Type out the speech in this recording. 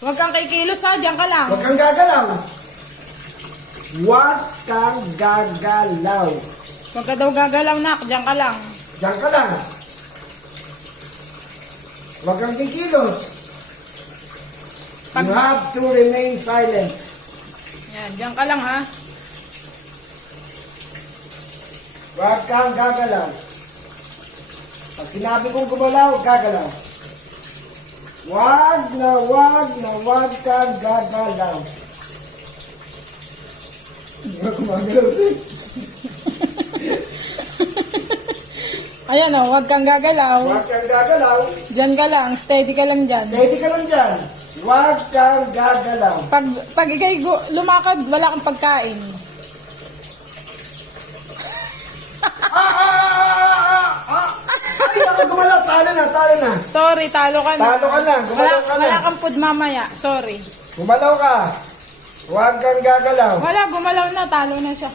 Huwag kang kikilos ha, diyan ka lang. Huwag kang gagalaw. Huwag kang gagalaw. Huwag ka daw gagalaw, nak. Diyan ka lang. Diyan ka lang. Huwag kang kikilos. You have to remain silent. Yan, diyan ka lang ha. Huwag kang gagalaw. Pag sinabi kong gumalaw, gagalaw. Huwag na kang gagalaw. Hindi ba gumagalaw siya? Ayan o, huwag kang gagalaw. Huwag kang gagalaw. Diyan ka lang, steady ka lang dyan. Steady ka lang dyan. Huwag kang gagalaw. Pag ikay lumakad, wala kang pagkain. Ay, ako gumalaw. Talo na. Sorry, talo ka na. Talo ka na, gumalaw ka na. Wala kang food mamaya, sorry. Gumalaw ka. Huwag kang gagalaw. Wala, gumalaw na, talo na siya.